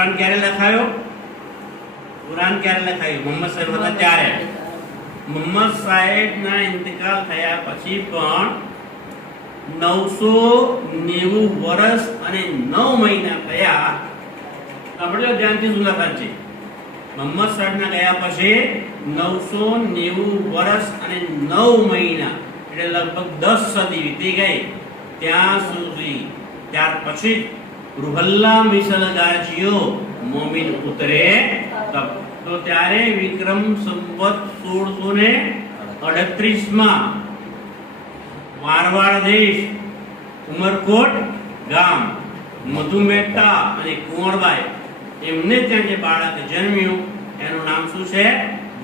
કુરાન ક્યારે લખાયો? કુરાન ક્યારે લખાયું? મોહમ્મદ સાહેબ હતા ત્યારે. મોહમ્મદ સાહેબના ઇંતકાલ થયા પછી પણ 990 વર્ષ અને 9 મહિના થયા. સાંભળ્યો ધ્યાનથી સુંદરકાંતજી. મોહમ્મદ સાહેબના ગયા પછી 990 વર્ષ અને 9 મહિના એટલે લગભગ 10 સદી વીતી ગઈ. ત્યાં સુધી ત્યાર પછી રૂહલ્લા મિસલગાજીઓ મોમિન ઉતરે તબ. તો ત્યારે વિક્રમ સંવત 1638 માં મારવાડ દેશ ઉમરકોટ ગામ મધુ મહેતા અને કુંવરબાઈ એમને ત્યાં જે બાળક જન્મ્યું એનું નામ શું છે?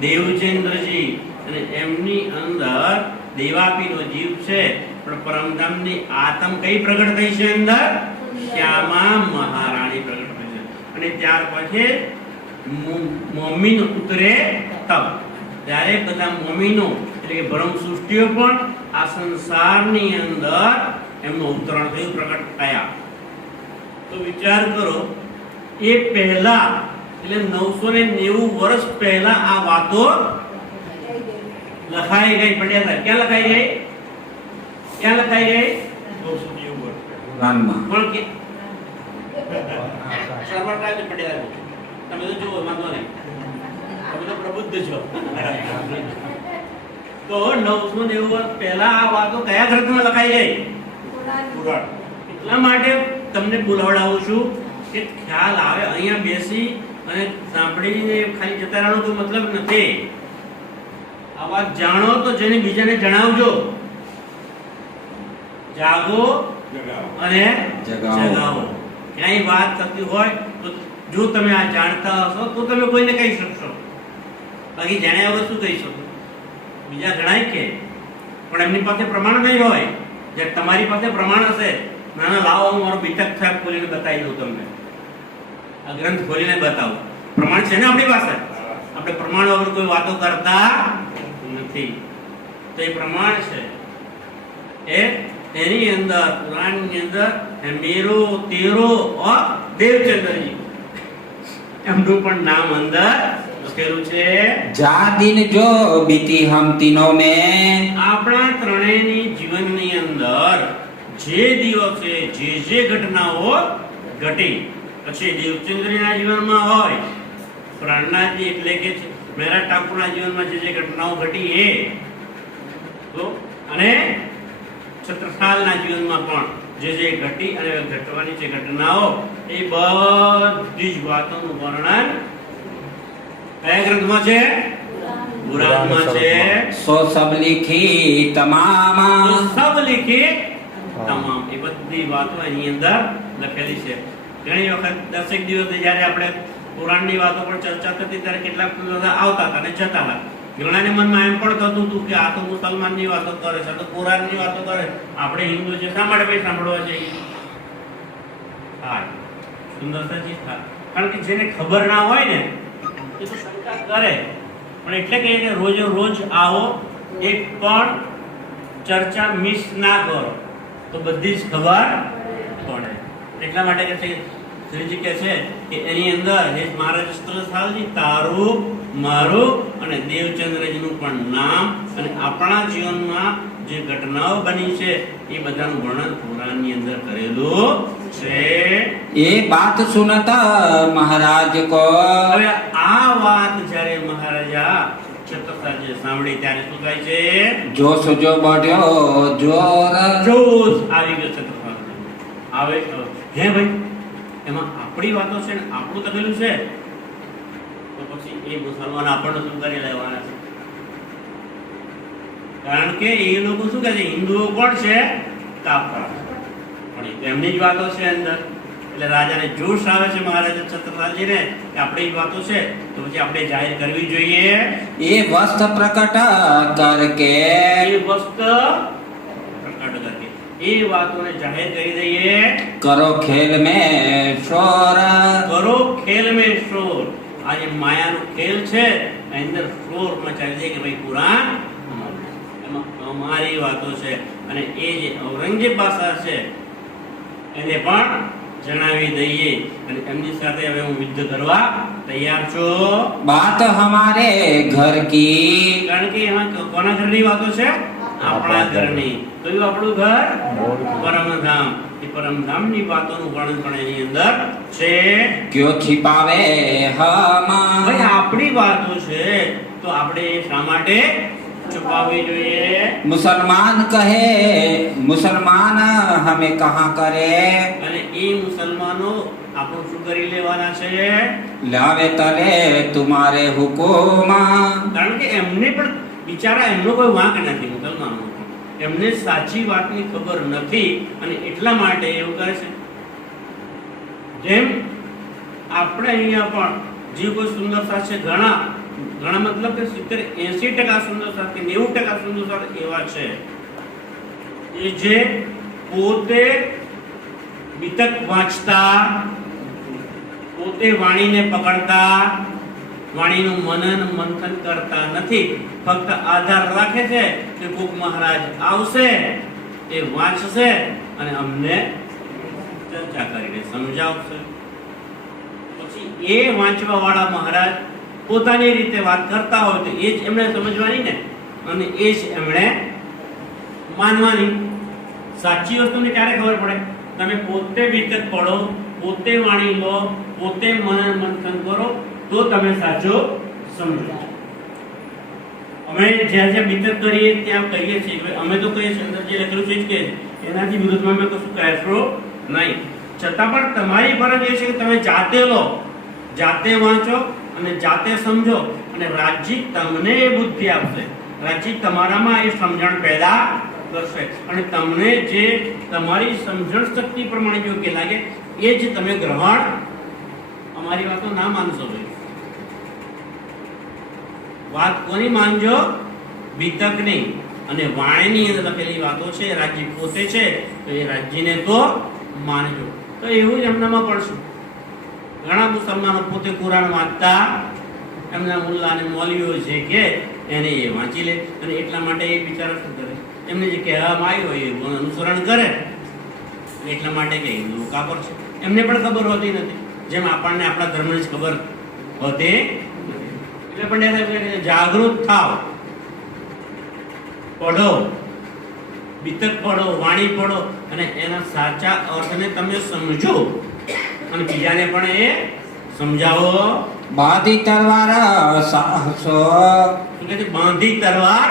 દેવચંદ્રજી. અને એમની અંદર દેવાપીનો જીવ છે પણ પરમધામની આત્મ કઈ પ્રગટ થઈ છે? અંદર શ્યામા મહારાણી પ્રગટ થઈ છે. અને ત્યાર પછી મોમીન ઉતરે તબ. ત્યારે બધા મોમીનો એટલે કે બ્રહ્મ સૃષ્ટિઓ પણ આ સંસારની અંદર એમનું ઉતરણ થયું, પ્રગટ થયા. તો વિચાર કરો, એ પહેલા એટલે 990 વર્ષ પહેલા આ વાતો લખાઈ ગઈ. પંડ્યા ક્યાં લખાઈ ગઈ? ક્યાં લખાઈ ગઈ? 990 વર્ષ કુરાનમાં. પણ કે સરવર કાય પંડ્યા તમે તો જુઓ, વાંધો નહીં, તમે તો પ્રબુદ્ધ છો. તો 990 વર્ષ પહેલા આ વાતો કયા ગ્રંથમાં લખાઈ ગઈ? કુરાન. એટલા માટે તમને બોલાવડાવું છું કે ખ્યાલ આવે. અહીંયા બેસી અને સાંભળીને ખાલી જતા રહેવાનો કોઈ મતલબ નથી. આ વાત જાણો તો જેને બીજાને જણાવજો. જાગો અને જગાવો. ક્યાંય વાત થતી હોય તો જો તમે આ જાણતા હશો તો તમે કોઈને કહી શકશો. બાકી જાણ્યા વગર શું કહી શકો? બીજા ગણાય કે પણ એમની પાસે પ્રમાણ નહીં હોય. જ્યારે તમારી પાસે પ્રમાણ હશે, ના ના લાવો હું મારો બીતક સાહેબ ખોલીને બતાવી દઉં તમને. આ ગ્રંથ ખોલીને બતાવો. પ્રમાણ છે ને આપણી પાસે. આપણે પ્રમાણ વગર કોઈ વાતો કરતા નથી. તો એ પ્રમાણ છે. એની અંદર કુરાનની અંદર મેરો તેરો ઓર દેવચંદ્રજી એમનું પણ નામ અંદર લખેલું છે. જા દિન જો બીતી હમ તીનો મેં. આપણા ત્રણેયની જીવનની અંદર જે દિવસે જે ઘટનાઓ ઘટી, પછી દેવચંદ્રના જીવનમાં હોય, પ્રાણનાથજી એટલે કે મેરા ઠાકુરના જીવનમાં જે ઘટનાઓ ઘટી એ તો, અને છત્રસાલના જીવનમાં પણ જે ઘટી અને ઘટવાની છે ઘટનાઓ, એ બધી જ વાતોનું વર્ણન કયા ગ્રંથમાં છે? કુરાનમાં છે. સો સબ લીખી તમામ. સબ લીખી તમામ. એ બધી વાતો એની અંદર લખેલી છે. ઘણી વખત 10 દિવસ જ્યારે આપણે કુરાનની વાતો પર ચર્ચા થતી ત્યારે કેટલાક આવતા હતા અને જતા હતા. ઘણાને મનમાં એમ પણ થતું હતું કે આ તો મુસલમાનની વાતો કરે છે, આ તો કુરાનની વાતો કરે, આપણે હિન્દુ છે, શા માટે ભાઈ સાંભળવા જઈએ? થાય સુંદરતાજી થાય. કારણ કે જેને ખબર ના હોય ને એ તો શંકા કરે. પણ એટલે કે રોજે રોજ આવો, એક પણ ચર્ચા મિસ ના કરો તો બધી જ ખબર પડે. એટલા માટે કે છે શ્રીજી કહે છે કે એની અંદર હે મહારાજ છત્રસાલજી, તારું મારું અને દેવચંદ્રજીનું પણ નામ અને આપણા જીવનમાં જે ઘટનાઓ બની છે એ બધાનું વર્ણન કુરાનની અંદર કરેલું છે. એ બાત સુનતા મહારાજ કો. હવે આ વાત જ્યારે મહારાજા છત્રસાલજી સાંભળી ત્યારે શું થાય છે? જોશ જો બઢ્યો જોર. જોશ આવી ગયો છત્રસાલજી. આવે હે ભાઈ, એમાં આપણી વાતો છે ને આપણું કરેલું છે, તો પછી એ મુસલમાન આપણને શું કરી લેવાના છે? કારણ કે એ લોકો શું કહે છે? હિન્દુઓ કોણ છે? કાફર. પણ એમની જ વાતો છે અંદર. એટલે રાજાને જોશ આવે છે મહારાજા છત્રસાલજીને કે આપણી જ વાતો છે, તો પછી આપણે જાહેર કરવી જોઈએ. એ વસ્ત્ર પ્રકટ કરકે. એ વસ્ત્ર પ્રકટ કરકે એ વાતોને જાહેર કરી દઈએ. કરો ખેલ મેં શોર. કરો ખેલ મેં શોર. આ જે માયાનો ખેલ છે એની અંદર શોર મચાવી દે કે ભાઈ કુરાન એમાં અમારી વાતો છે. અને એ જે ઔરંગઝેબ બાદશાહ છે એને પણ જણાવી દઈએ અને એમની સાથે હવે હું યુદ્ધ કરવા તૈયાર છું. बात हमारे घर की કારણ કે એમાં કોના ઘરની વાતો છે? આપણા ઘરની. કયું આપણું ઘર? પરમધામ. એ પરમધામની વાતોનું વર્ણન પણ એની અંદર છે. क्यों छिपावे हम ભાઈ આપણી વાતો છે તો આપણે શા માટે છુપાવવી જોઈએ? मुसलमान कहे मुसलमान हमें कहाँ करे અને એ મુસલમાનો આપણું શું કરી લેવાના છે? लावे तले तुम्हारे हुकुम કારણ કે એમને પણ બિચારા એમનો કોઈ વાંક નથી મુસલમાનો. એમને સાચી વાતની ખબર નથી અને એટલા માટે એવું કરે છે. જેમ આપણે અહીંયા પણ જે કોઈ સુંદરતા છે ઘણા મતલબ કે 70-80% સુંદરતા કે 90% સુંદરતા એવા છે એ જે પોતે વિતક વાંચતા, પોતે વાણીને પકડતા, વાણીનું મનન મંથન કરતા નથી. ફક્ત આધાર રાખે છે કે કોક મહારાજ આવશે, એ વાંચશે અને અમને ચર્ચા કરીને સમજાવશે. પછી એ વાંચવા વાળા મહારાજ પોતાની રીતે વાત કરતા હોય તો એ જ એમણે સમજવાની ને અને એ જ એમણે માનવાની. સાચી વસ્તુને ક્યારે ખબર પડે? તમે પોતે વિતક પડો, પોતે વાણી લો, પોતે મનન મંથન કરો તો તમે સાચો સમજો. અમે જ્યાં જ્યાં વિતક કરીએ ત્યાં કહીએ છીએ કે અમે તો કહીએ છીએ અંદર જે લખેલું છે કે એનાથી વિરુદ્ધમાં અમે કશું કહેશો નહીં. છતાં પણ તમારી ફરજ એ છે કે તમે જાતે લો, જાતે વાંચો અને જાતે સમજો અને રાજજી તમને એ બુદ્ધિ આપશે. રાજજી તમારામાં એ સમજણ પેદા કરશે અને તમને જે તમારી સમજણ શક્તિ પ્રમાણે યોગ્ય લાગે એ જ તમે ગ્રહણ. અમારી વાતો ના માનશો ભાઈ. વાત કોની માનજો? વિતકની. અને વાણીની અંદર લખેલી વાતો છે રાજ્ય પોતે છે તો એ રાજ્યને તો માનજો. તો એવું જ એમનામાં પડશે. ઘણા મુસલમાનો પોતે કુરાન વાંચતા એમના મુલ્લા અને મૌલવીઓ જે કે એને એ વાંચી લે અને એટલા માટે એ બિચારા શું કરે? એમને જે કહેવામાં આવ્યું હોય એવું અનુસરણ કરે એટલા માટે કે હિન્દુ કાપર છે. એમને પણ ખબર હોતી નથી જેમ આપણને આપણા ધર્મની જ ખબર હોતી. એટલે પણ જાગૃત થાવ, પઢો, વિતક પઢો, વાણી પઢો અને એના સાચા અર્થને તમે સમજો અને બીજાને પણ એ સમજાવો. बादी तलवार साहसो શું કહે છે? બાંધી તલવાર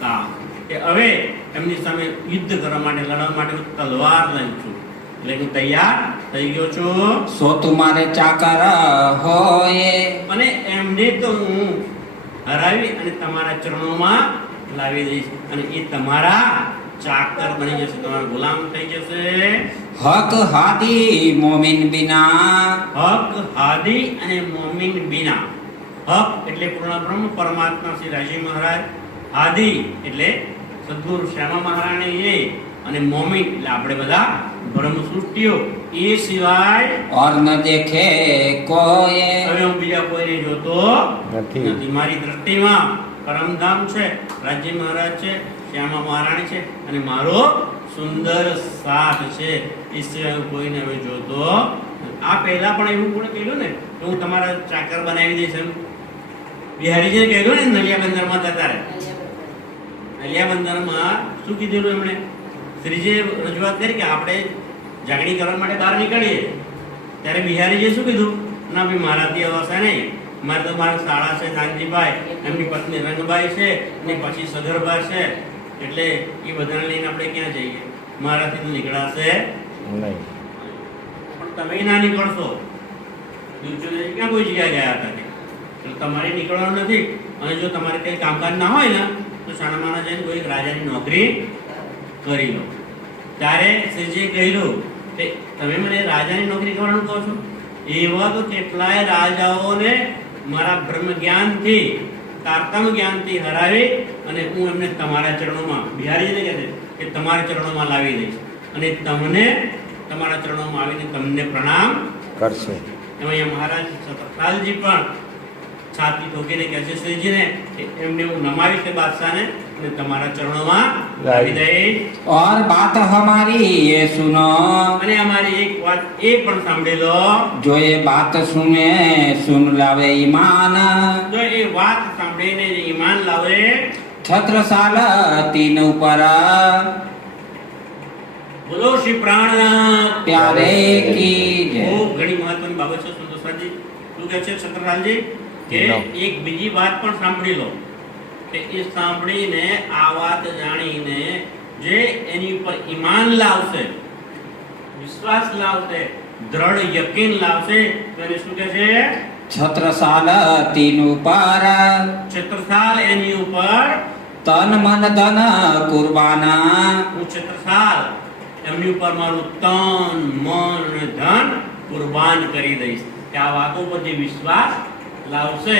સાહ. કે હવે એમની સામે યુદ્ધ કરવા માટે, લડવા માટે હું તલવાર લઈ છું એટલે હું તૈયાર થઈ ગયો છું. सो तुम्हारे चाकर होए અને એમને તો હું હરાવી અને તમારા ચરણોમાં લાવી દઈશ અને એ તમારા ચાકર બની જશે, તમારા ગુલામ થઈ જશે. हक हादी मोमिन बिना હક, હાદી અને મોમિન બિના. હક એટલે પૂર્ણ બ્રહ્મ પરમાત્મા શ્રી રાજી મહારાજ, હાદી એટલે સદગુરુ શ્યામા મહારાણી એ અને મોમિન એટલે આપણે બધા બ્રહ્મ સૃષ્ટિઓ એ સિવાય और न देखे कोई હવે હું બીજા કોઈને જોતો નથી. મારી દ્રષ્ટિમાં પરમધામ છે, રાજ્ય મહારાજ છે, શ્યામા મહારાણી છે અને મારો સુંદર સાથ છે. એ સિવાય હું કોઈને હવે જોતો. આ પહેલા પણ એવું કોણે કહ્યું ને કે હું તમારા ચાકર બનાવી દઈશ એમ? બિહારીજીને કહ્યું ને નલિયા બંદરમાં હતા ત્યારે. નલિયા બંદરમાં શું કીધેલું એમણે? શ્રીજીએ રજૂઆત કરી કે આપણે જાગણી કરવા માટે બહાર નીકળીએ ત્યારે બિહારીજીએ શું કીધું? ના ભાઈ મારાથી અવાશે નહીં, મારે તો મારા શાળા છે નાનજીભાઈ, એમની પત્ની રંગબાઈ છે અને પછી સગર્ભા છે એટલે એ બધાને લઈને આપણે ક્યાં જઈએ? મારાથી તો નીકળાશે નહીં. પણ તમે ના નીકળશો. ક્યાં કોઈ જગ્યાએ ગયા હતા કે એટલે તમારે નીકળવાનું નથી. અને જો તમારે કંઈ કામકાજ ના હોય ને તો શાળામાં જઈને કોઈ રાજાની નોકરી કરી લો. ત્યારે શ્રીજીએ કહ્યું કે તમે મને રાજાની નોકરી કરવાનું કહો છો? એવા તો કેટલાય રાજાઓને મારા બ્રહ્મ જ્ઞાનથી, તારતમ જ્ઞાનથી હરાવી અને હું એમને તમારા ચરણોમાં, બિહારીજીને કહે છે કે તમારા ચરણોમાં લાવી દઈશ અને તમને તમારા ચરણોમાં આવીને તમને પ્રણામ કરશે. એમાં અહીંયા મહારાજ સતપાલજી પણ છાતી ઠોકીને કહે છે શ્રીજીને કે એમને હું નમાવીશ કે બાદશાહને અને તમારા ચરણોમાં લાવી દઈશ. और बात हमारी ये सुनो, અને અમારી એક વાત એ પણ સાંભળી લો, जो ये बात सुने सुन लावे ईमान, જો એ વાત સાંભળીને જે ઈમાન લાવે, छत्रसाल तीन ऊपर બોલો શ્રી પ્રાણ प्यारे की जय। ખૂબ ઘણી મહત્વની બાબત છે સુંદરસાજી. શું કહે છે છત્રસાલજી કે એક બીજી વાત પણ સાંભળી લો, કે એ સાંભળીને આ વાત જાણીને જે એની ઉપર ઈમાન લાવશે, વિશ્વાસ લાવશે, દ્રઢ યકીન લાવશે, તો એને શું કહે છે? छत्रसाल तीन ऊपर છત્રસાલ એની ઉપર तन मन धन कुर्बाना, હું છત્રસાલ એમની ઉપર મારું તન મન અને ધન કુરબાન કરી દઈશ. કે આ વાતો પર જે વિશ્વાસ લાવશે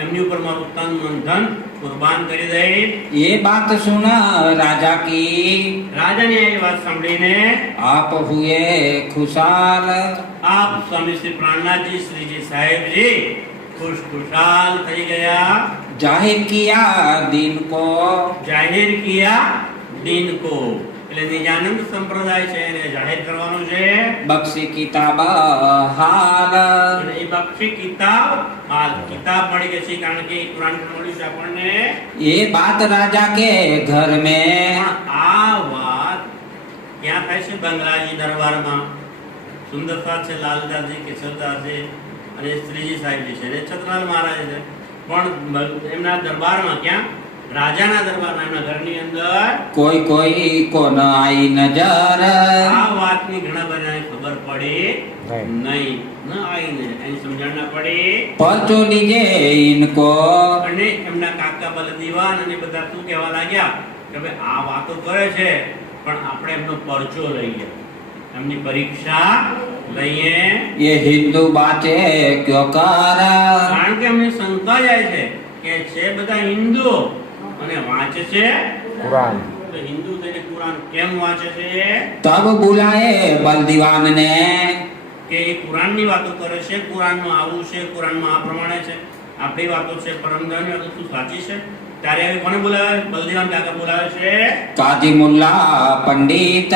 એમની ઉપર મારું તન મન ધન કુરબાન કરી દઈશ. ये बात सुन राजा की રાજાની આ વાત સાંભળીને आप हुए खुशाल, આપ સ્વામી શ્રી પ્રાણનાથજી શ્રીજી સાહેબજી ખુશખુશાલ થઈ ગયા. जाहिर किया दिन को જાહેર કિયા દિન કો, એટલે નિજાનંદ સંપ્રદાય છે એને જાહેર કરવાનો છે. बख्शी किताब हाल, અને એ બક્ષી કિતાબ હાલ કિતાબ મળી ગઈ છે, કારણ કે કુરાન મળ્યું છે આપણને. ये बात राजा के घर में પણ આ વાત ક્યાં થાય છે? બંગલાજી દરબારમાં. સુંદરસાદ છે, લાલદાસજી, કેશવદાસજી અને શ્રીજી સાહેબજી છે, અને છત્રલાલ મહારાજ છે. પણ એમના દરબારમાં, ક્યાં? રાજાના દરબારમાં, એમના ઘરની અંદર कोई कोई को न आई नजर, આ વાતની ઘણા બધાને ખબર પડી નહીં, ન આવીને એની સમજણ ના પડી. परचो लीजे इनको, અને એમના કાકા બલદીવાન અને બધા શું કહેવા લાગ્યા કે ભાઈ આ વાતો કરે છે, પણ આપણે એમનો પરચો લઈએ, એમની પરીક્ષા લઈએ. ये हिंदू बाचे क्यों कर, કારણ કે એમને શંકા જાય છે કે છે બધા હિન્દુઓ અને વાંચે છે કુરાન. તો હિન્દુ થઈને કુરાન કેમ વાંચે છે? तब बुलाए बलदीवान ने, કે એ કુરાનની વાતો કરે છે, કુરાનમાં આવું છે, કુરાનમાં આ પ્રમાણે છે, આપણી વાતો છે, પરમદહની વાતો શું સાચી છે? ત્યારે હવે કોને બોલાવે? બલદીવાન કાકા બોલાવે છે काजी मुल्ला पंडित,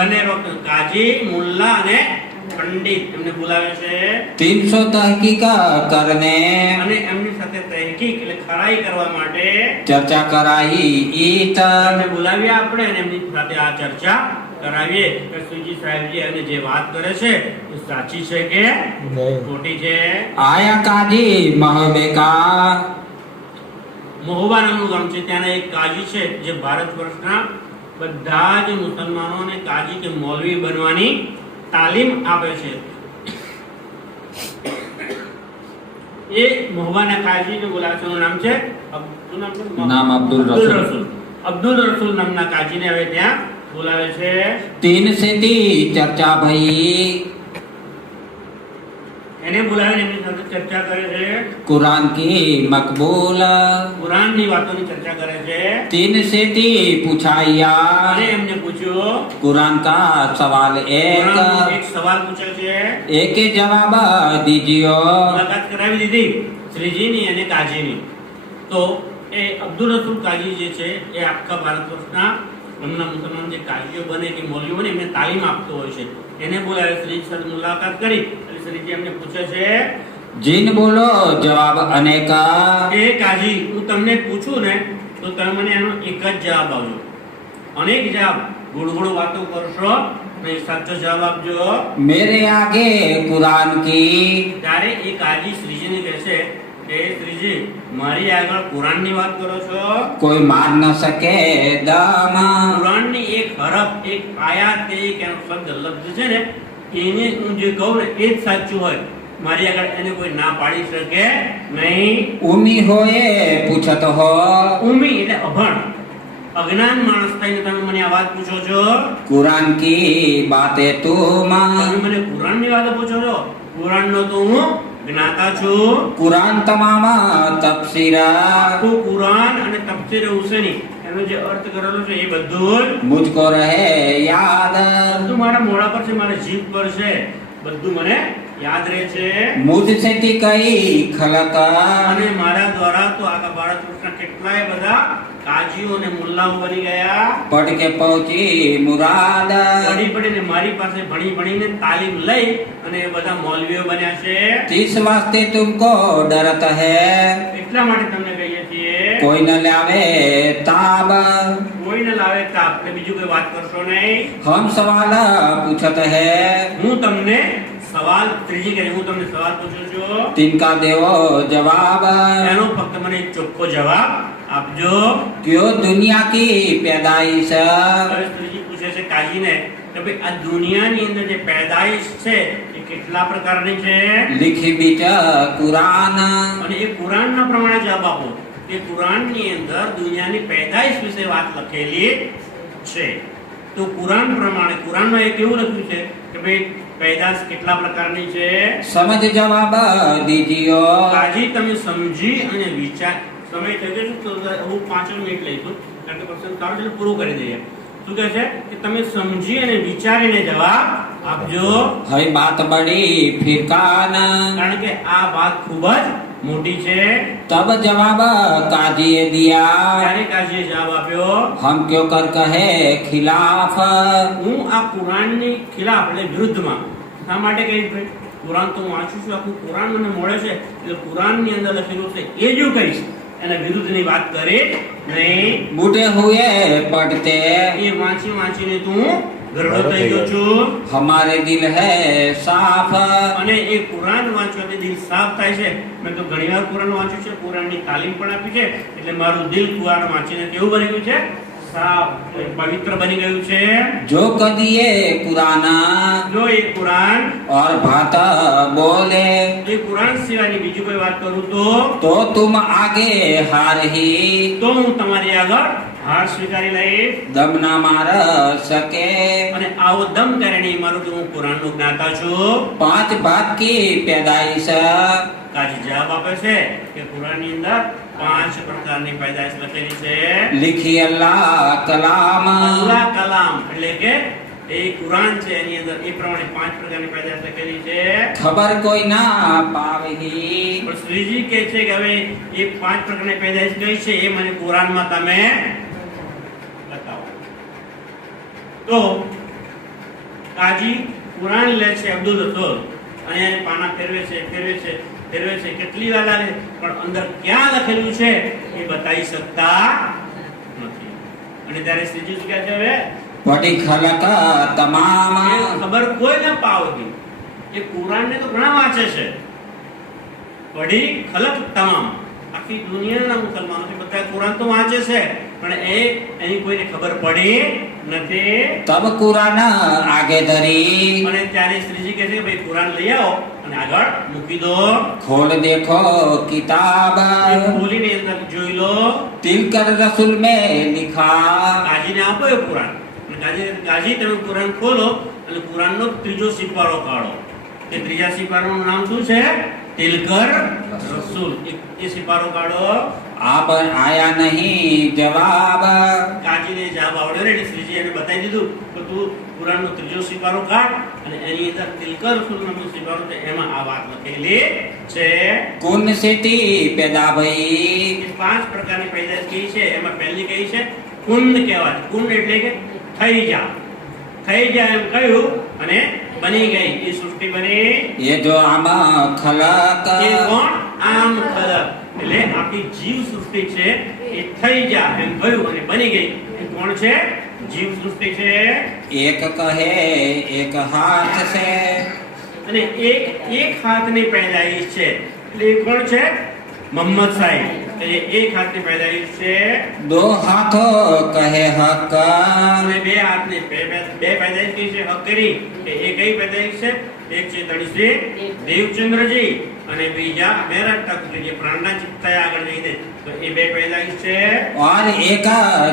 બંને વખત કાજી, મુલ્લા અને પંડિત એમને બોલાવે છે. 300 तहकीक करने અને એમની સાથે તહેકીક એટલે ખરાઈ કરવા માટે चर्चा कराई ईत, એમને બોલાવ્યા આપણે, અને એમની સાથે આ ચર્ચા કરાવીએ કે શ્રીજી સાહેબજી એમને જે વાત કરે છે એ સાચી છે કે નહીં. ખોટી છે. आया काजी महबे का, મહોબા નામનું ગામ છે, ત્યાંના એક કાજી છે જે ભારત વર્ષના બધા જ મુસલમાનોને કાજી કે મૌલવી બનવાની તાલીમ આપે છે. એ મહોબાના કાજી જે બોલાવે છે એનું નામ છે શું નામ છે? નામ અબ્દુલ રસૂલ. અબ્દુલ રસૂલ નામના કાજીને હવે ત્યાં બોલાવે છે. 3 से दी चर्चा भई, એને બોલાવીને એમની સાથે ચર્ચા કરે છે, कुरान की मकबूल, કુરાનની વાતોની ચર્ચા કરે છે. 3 से दी पूछाइया, અને એમને પૂછ્યું, कुरान का सवाल કુરાનનો એક एक, સવાલ પૂછે છે. एक ही जवाब दीजियो, મુલાકાત કરાવી દીધી શ્રીજીની અને કાજીની. તો એ અબ્દુલ રસૂલ કાજી જે છે એ આખા ભારત વર્ષના હમણાં મુસલમાન જે કાજીઓ બને કે મૌલવીઓ બને એમને તાલીમ આપતો હોય છે. એને બોલાવે, શ્રીજી સાથે મુલાકાત કરી અને શ્રીજી એમને પૂછે છે जिन बोलो जवाब अनेका, કે કાજી હું તમને પૂછું ને તો તમે મને એનો એક જ જવાબ આપજો. અનેક જવાબ ગુડગુડ વાતો કરશો નહીં, સાચો જવાબ આપજો. मेरे आगे कुरान की ત્યારે એ કાજી શ્રીજીને કહે છે કે શ્રીજી મારી આગળ કુરાનની વાત કરો છો? कोई मार न सके दम, કુરાનની એક હરફ, એક આયાત, એક એનો શબ્દ લફ્ઝ છે ને એને હું જે કહું ને એ જ સાચું હોય, મારી આગળ એને કોઈ ના પાડી શકે નહીં. उमी होए पूछत हो, ઉમી એટલે અભણ, અજ્ઞાન માણસ થઈને તમે મને આ વાત પૂછો છો? कुरान की बातें तुम, તમે મને કુરાનની વાતો પૂછો છો? કુરાનનો તો હું જ્ઞાતા છું. कुरान तमाम तफसीरा, આખું કુરાન અને તફસીર હુસૈની એનો જે અર્થ કરેલો છે એ બધું मुझको रहे याद, બધું મારા મોઢા પર છે, મારા જીભ પર છે, બધું મને યાદ રહે છે मुझसे कई खलक અને મારા દ્વારા તો આખા ભારત વર્ષના કેટલાય બધા કાજીઓ અને મુલ્લાઓ બની ગયા पढ़ के पहुंची मुराद પડી પડીને મારી પાસે ભણી ભણીને તાલીમ લઈ અને એ બધા મૌલવીઓ બન્યા છે इस वास्ते तुमको डरत है એટલા માટે તમને કહીએ છીએ कोई न लावे ताब કોઈને લાવે તાપ એટલે બીજું કોઈ વાત કરશો નહીં हम सवाल पूछत है હું તમને સવાલ ત્રીજી કરી હું તમને સવાલ પૂછું છું तिनका देवो जवाब એનો ફક્ત મને એક ચોખ્ખો જવાબ આપજો क्यों दुनिया की पैदाइश હવે ત્રીજી પૂછે છે કાજીને કે ભાઈ આ દુનિયાની અંદર જે પેદાઈશ છે એ કેટલા પ્રકારની છે लिखी बीच कुरान અને એ કુરાનના પ્રમાણે જવાબ આપો કે કુરાનની અંદર દુનિયાની પેદાઈશ વિશે વાત લખેલી છે તો કુરાન પ્રમાણે કુરાનમાં એક એવું લખ્યું છે કે ભાઈ પેદાશ કેટલા પ્રકારની છે समझ जवाब दीजियो કાજી તમે સમજી અને વિચાર સમય થઈ જશે તો હું 5 મિનિટ લઈશું કારણ કે પ્રશ્ન તારો છે પૂરું કરી દઈએ શું કહે છે કે તમે સમજી અને વિચારીને જવાબ આપજો है बात बड़ी फिर कान કારણ કે આ વાત ખૂબ જ મોટી છે तब जवाब काजी दिया ત્યારે કાજીએ જવાબ આપ્યો हम क्यों कर कहे खिलाफ હું આ કુરાનની ખિલાફ એટલે વિરુદ્ધમાં શા માટે કહીશ ભાઈ કુરાન તો હું વાંચું છું આખું કુરાન મને મળે છે એટલે કુરાનની અંદર લખેલું છે એ જો કહીશ એના વિરુદ્ધની વાત કરે નહીં बूढ़े हुए पढ़ते એ વાંચી વાંચીને તું ગરડો થઈ ગયો છું हमारे दिल है साफ અને એ કુરાન વાંચવાથી દિલ સાફ થાય છે મેં તો ઘણીવાર કુરાન વાંચ્યું છે કુરાનની તાલીમ પણ આપી છે એટલે મારું દિલ કુરાન વાંચીને કેવું બની ગયું છે સાફ પવિત્ર બની ગયું છે जो कदिए कुराना જો એ કુરાન और भाता बोले એ કુરાન સિવાયની બીજી કોઈ વાત કરું तो तुम आगे हार ही તો હું તમારી આગળ હાર સ્વીકારી લઈશ दम ना मार सके અને આવો દમ કરે નહીં મારું કે હું કુરાનનો જ્ઞાતા છું 5 बात की पैदाइश કાજી જવાબ આપે છે કે કુરાનની અંદર 5 પ્રકારની પેદાઈશ લખેલી છે लिखी अल्लाह कलाम અલ્લાહ કલામ એટલે કે એ કુરાન છે એની અંદર એ પ્રમાણે 5 પ્રકારની પેદાઈશ લખેલી છે खबर कोई ना पावेगी પણ શ્રીજી કહે છે કે હવે એ 5 પ્રકારની પેદાઈશ કઈ છે એ મને કુરાનમાં તમે બતાવો તો કાજી કુરાન લે છે અબ્દુલ રસૂલ અને પાના ફેરવે છે કેટલી વાર લાગે પણ અંદર ક્યાં લખેલું છે એ બતાવી શકતા નથી અને ત્યારે શ્રીજી શું કહે છે હવે बड़ी खलक तमाम એ ખબર કોઈ ન પાવેગી એ કુરાનને તો ઘણા વાંચે છે બડી ખલક તમામ આખી દુનિયાના મુસલમાનો છે બધા કુરાન તો વાંચે છે પણ એની કોઈને ખબર પડી નથી तब कुरान आगे धरी અને ત્યારે શ્રીજી કહે છે કે ભાઈ કુરાન લઈ આવો અને આગળ મૂકી દો खोल देखो किताब એ ખોલીને અંદર જોઈ લો तिलकर रसूल में लिखा કાજીને આપો એ કુરાન અને કાજી તમે કુરાન ખોલો અને કુરાનનો ત્રીજો સિપારો કાઢો તે ત્રીજા સિપારાનું નામ શું છે તિલકર રસૂલ એ સિપારો કાઢો आप आया नहीं जवाब કાજીને જવાબ આવડ્યો ને એટલે શ્રીજી એને બતાવી દીધું કે તું કુરાનનો ત્રીજો સિપારો કાઢ અને એની અંદર તિલકર રસૂલ નામનો સિપારો છે એમાં આ વાત લખેલી છે कुन सिटी पैदा भई એ 5 પ્રકારની પેદાશ કઈ છે એમાં પહેલી કઈ છે કુંડ કહેવાય કુંડ એટલે કે થઈ જા એમ કહ્યું અને બની ગઈ એ સૃષ્ટિ બની ये जो आम खलक એ કોણ આમ ખલક એટલે આખી જીવ સૃષ્ટિ છે એ થઈ જા એમ કહ્યું અને બની ગઈ એ કોણ છે જીવ સૃષ્ટિ છે एक कहे एक हाथ से અને એક હાથની પેદાઈશ છે એટલે એ કોણ છે મોહમ્મદ સાહેબ એટલે એક હાથની પેદાઈશ છે 2 हाथों कहे हक અને બે હાથની બે પેદાઈશ કઈ છે હકરી કે એ કઈ પેદાઈશ છે એક છે ધણીશ્રી દેવચંદ્રજી અને બીજા મેરા તક જે પ્રાણના ચિત્તા આગળ જઈને તો એ બે પેદાઈશ છે और एक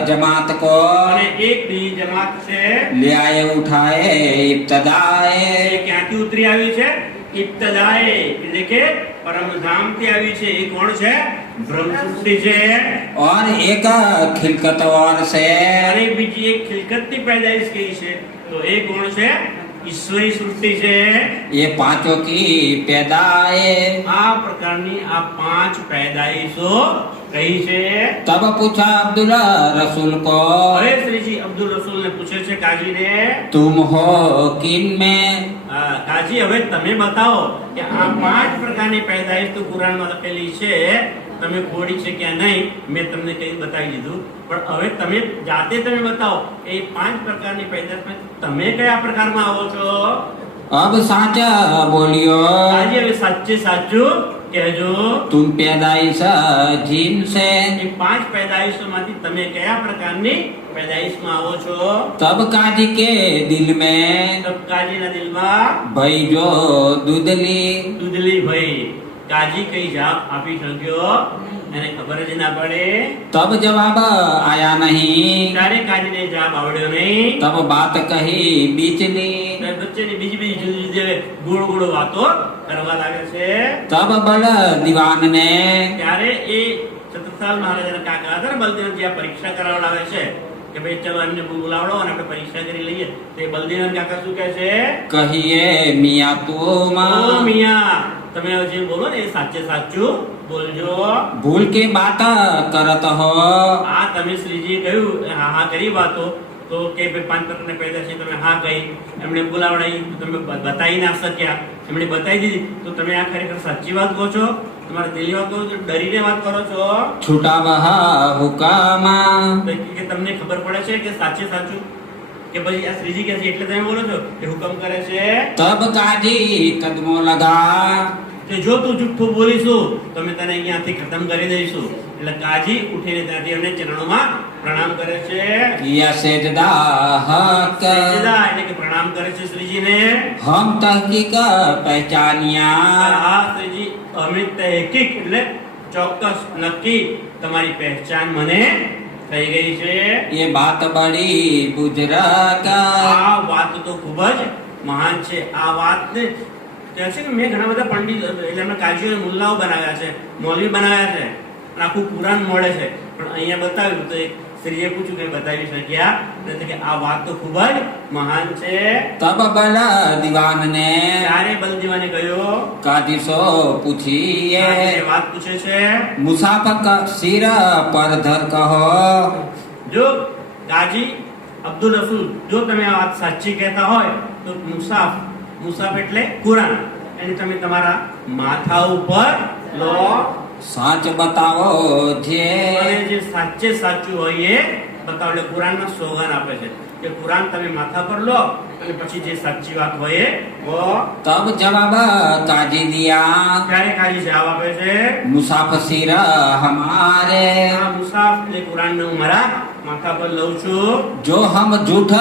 जमात को અને એક બીજી જમાત છે ले आए उठाए इब्तदाए એ ક્યાંથી ઉતરી આવી છે ઇબ્તદાએ એટલે કે પરમધામથી આવી છે એ કોણ છે બ્રહ્મ સૃષ્ટિ છે और एक खिलकत और से અને બીજી એક ખિલકતની પેદાઈશ કઈ છે તો એ કોણ છે ઈશ્વરી સૃષ્ટિ છે ये पांचों की पैदाए। આ પ્રકારની આ પાંચ પેદાઈશો કઈ છે? तब पूछा अब्दुल्ला रसूल को, હવે શ્રીજી અબ્દુલ રસૂલ ને પૂછે છે કાજીને, तुम हो किन में? કાજી હવે તમે બતાવો કે આ પાંચ પ્રકારની પેદાઈશ તો કુરાનમાં લખેલી છે, તમે ખોડી છે કે નહીં, મેં તમને કઈ બતાવી દીધું, પણ હવે તમે જાતે તમે બતાવો એ પાંચ પ્રકારની પેદાઈશમાં તમે કયા પ્રકારમાં આવો છો? अब साचा बोलियो, કાજી હવે સાચે સાચું કહેજો, तुम पैदाइश जीन से। એ પાંચ પેદાઈશોમાંથી તમે કયા પ્રકારની પેદાઈશમાં આવો છો? तब काजी के दिल में તબ કાજીના દિલમાં भाई जो दूधली। દૂધલી ભાઈ કાજી કઈ જવાબ આપી શક્યો? એને ખબર જ ના પડે. तब जवाब आया नहीं, ત્યારે કાજીને જવાબ આવડ્યો નહીં. तब बात कही बीचली। ત્યારે વચ્ચેની બીજી બીજી જુદી જુદી ગોળ ગોળ વાતો કરવા લાગે છે. तब बल दीवान ने ત્યારે એ ચતુર્થાલ મહારાજાના કાકા હતા ને, બલદેવજી આ પરીક્ષા કરાવવા લાગે છે કે ભાઈ ચલો એમને બોલાવડો અને આપણે પરીક્ષા કરી લઈએ. તો એ બલદેવના કાકા શું કહે છે? कहिए मियाँ तुम ઓ મિયા, તમે જે બોલો ને એ સાચે સાચું બોલજો. भूल के बात करत हो। આ તમે શ્રીજી કહ્યું હા હા કરી વાતો, તો કે ભાઈ પાંચ પ્રકારના પેદા છે તમે હા કહી, એમણે બોલાવડાઈ તો તમે બતાવી ના શક્યા, એમણે બતાવી દીધી તો તમે આ ખરેખર સાચી વાત કહો છો? તમારે દિલી વાત કહો છો, ડરીને વાત કરો છો? छूटा वह हुकामा। તો કે તમને ખબર પડે છે કે સાચે સાચું કે પછી આ શ્રીજી કહે છે એટલે તમે બોલો છો કે હુકમ કરે છે? तब काजी कदमों लगा, કે જો તું જુઠ્ઠું બોલીશું તો અમે તને અહીંયાથી ખતમ કરી દઈશું. એટલે કાજી ઉઠીને ત્યાંથી એમને ચરણોમાં પ્રણામ કરે છે. किया सेजदा हक। સજદા એટલે કે પ્રણામ કરે છે શ્રીજીને. हम तहकीक पहचानिया। આ શ્રીજી અમે તહેકીક એટલે ચોક્કસ નક્કી તમારી પહેચાન મને થઈ ગઈ છે. ये बात बड़ी बुजुर्ग। આ વાત તો ખૂબ જ મહાન છે. આ વાતને કહે છે કે મેં ઘણા બધા પંડિત એટલે એમના કાજીઓ મુલ્લાઓ બનાવ્યા છે, મૌલવી બનાવ્યા છે, અને આખું કુરાન મળે છે, પણ અહીંયા બતાવ્યું તો શ્રીએ પૂછ્યું કે બતાવી શક્યા નથી કે આ વાત તો ખૂબ જ મહાન છે. तब बल दीवान ने ત્યારે બલદીવાને કહ્યું, काजी सो पूछिए, એ વાત પૂછે છે मुसाफक सिर पर धर कहो। જો કાજી અબ્દુલ રસૂલ, જો તમે આ વાત સાચી કહેતા હોય તો મુસાફ એટલે કુરાન, એને તમે તમારા માથા ઉપર લો साच बताओ जे। અને જે સાચે સાચું હોય એ બતાવો. એટલે કુરાનમાં સોગંદ આપે છે કે કુરાન તમે માથા પર લો અને પછી જે સાચી વાત હોય એ વો. तब जवाब काजी दिया, ત્યારે કાજી જવાબ આપે છે, मुसाफिर हमारे। આ મુસાફ એટલે કુરાન હું મારા માથા પર લઉં છું जो हम झूठ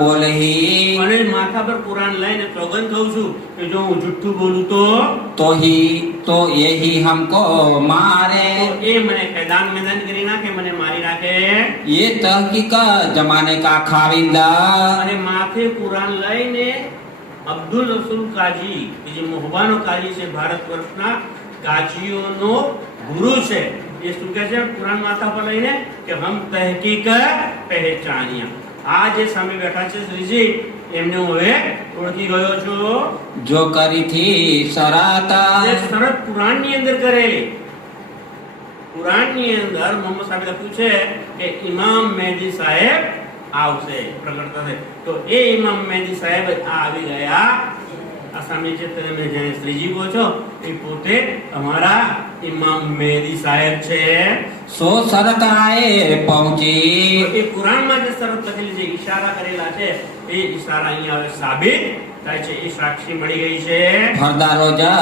बोले ही અને માથા પર કુરાન લઈને સોગંદ થઉં છું કે જો હું જુઠ્ઠું બોલું तो यही हमको मारे। તો એ મને મેદાન કરી નાખે, મને મારી નાખે. ये तहकीक जमाने का खाविंदा। અને માથે કુરાન લઈને અબ્દુલ રસૂલ કાજી કે જે મોહબાનો કાજી છે, ભારત વર્ષના કાજીઓનો ગુરુ છે, એ શું કહે છે કુરાન માથા પર લઈને કે હમ તહકીક પહેચાનિયા. આ જે સામે બેઠા છે શ્રીજી, એમને હું હવે ઓળખી ગયો છું. जो करी थी शराता જે શરત કુરાનની અંદર કરેલી, કુરાનની અંદર મોહમ્મદ સાહેબ લખ્યું છે કે ઇમામ મહેદી સાહેબ આવશે, પ્રગટ થશે. તો એ ઇમામ મહેદી સાહેબ આવી ગયા. આ સામે જે તમે જેને શ્રીજી કહો છો એ પોતે તમારા ઇમામ મહેદી સાહેબ છે. सो शरत आए पहुंची। એ કુરાનમાં જે શરત લખેલી છે, ઈશારા કરેલા છે, એ ઈશારા અહીંયા હવે સાબિત થાય છે. એ સાક્ષી મળી ગઈ છે. फरदा रोजा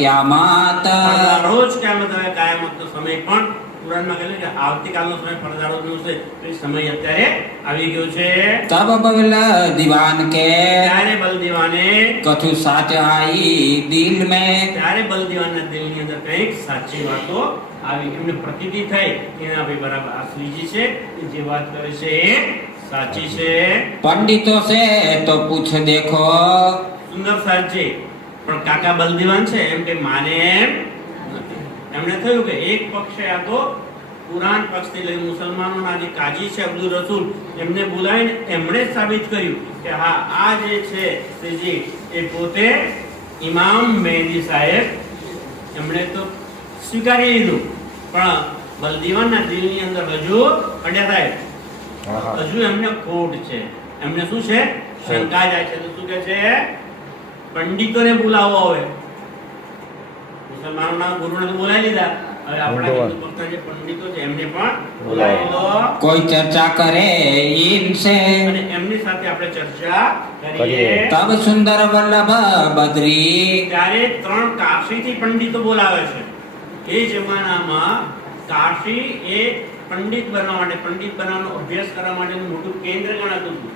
क्यामत। રોજ કિયામત, હવે કિયામતનો સમય પણ કુરાનમાં કહેલું કે આવતીકાલનો સમય ફરજા રોજનો છે, એ સમય અત્યારે આવી ગયો છે. तब बल दीवान के ત્યારે બલદીવાને कछु साच आई दिल में। ત્યારે બલદીવાનના દિલની અંદર કંઈક સાચી વાતો આવી, એમને પ્રતીતિ થઈ કે ના ભાઈ બરાબર આ શ્રીજી છે, એ જે વાત કરે છે એ સાચી છે. पंडितों से तो पूछ देखो, સુંદર સાહેબ છે, પણ કાકા બલદીવાન છે એમ કે માને એમ નથી. એમણે થયું કે એક પક્ષે આ તો પુરાણ પક્ષથી લઈ મુસલમાનોના જે કાજી છે અબ્દુલ રસૂલ, એમને બોલાવીને એમણે જ સાબિત કર્યું કે હા આ જે છે શ્રીજી એ પોતે ઇમામ મહેદી સાહેબ, એમણે તો સ્વીકારી લીધું, પણ બલદીવાનના દિલની અંદર હજુ અડ્યા સાહેબ, હજુ એમને ખોટ છે, એમને શું છે, શંકા જાય છે. તો શું કે છે, પંડિતોને બોલાવો. હવે મુસલમાનોના ગુરુને તો બોલાવી લીધા, હવે આપણા હિન્દુ પક્ષના જે પંડિતો છે એમને પણ બોલાવી લો, कोई चर्चा करे इनसे। અને એમની સાથે આપણે ચર્ચા કરીએ. तब सुंदर वल्लभ बद्री ત્યારે 3 કાશીથી પંડિતો બોલાવે છે. એ જમાનામાં કાશી એ પંડિત બનવા માટે, પંડિત બનવાનો અભ્યાસ કરવા માટેનું મોટું કેન્દ્ર ગણાતું હતું,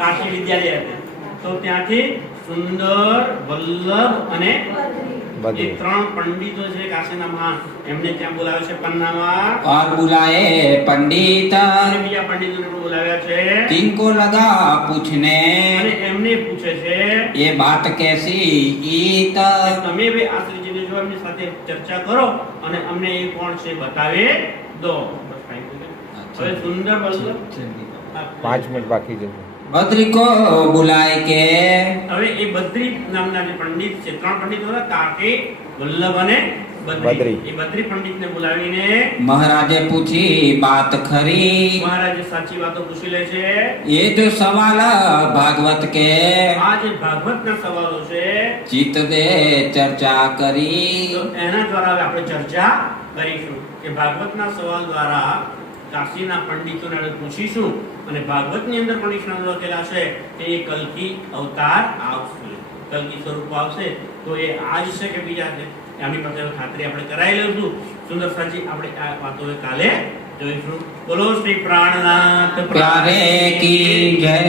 કાશી વિદ્યાલય હતું. તો ત્યાંથી સુંદર, વલ્લભ અને એ 3 પંડિતો છે કાશીના મહાન, એમને ત્યાં બોલાવે છે પન્નામાં. और बुलाए पंडित અને બીજા પંડિતોને પણ બોલાવ્યા છે, तिनको लगा पूछने અને એમને પૂછે છે ये बात कैसी ईत। કે તમે બે આ શ્રીજીને જો એમની સાથે ચર્ચા કરો અને અમને એ કોણ છે બતાવી દો. બસ ફાઇન. હવે સુંદર વલ્લભ 5 મિનિટ બાકી છે. बद्री को बुलाए के હવે એ બદ્રી નામના જે પંડિત છે, 3 પંડિતો હતા, કાકી, વલ્લભ અને બદ્રી. બદ્રી. એ બદ્રી પંડિતને બોલાવીને महाराजे पूछी बात खरी। મહારાજે સાચી વાતો પૂછી લે છે. ये जो सवाल भागवत के આ જે ભાગવતના સવાલો છે, चित दे चर्चा करी। તો એના દ્વારા હવે આપણે ચર્ચા કરીશું કે ભાગવતના સવાલ દ્વારા કાશીના પંડિતોને આપણે પૂછીશું, અને ભાગવતની અંદર પણ નિષ્ણાત લખેલા છે કે એ કલ્કી અવતાર આવશે, કલ્કી સ્વરૂપ આવશે. તો એ આજ છે કે બીજા છે, આની પાસે ખાતરી આપણે કરાવી લઈશું. સુંદર સાચી આપણે આ વાતો કાલે જોઈશું. બોલો શ્રી પ્રાણનાથ प्यारे की जय,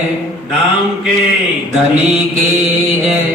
धाम के धनी की जय।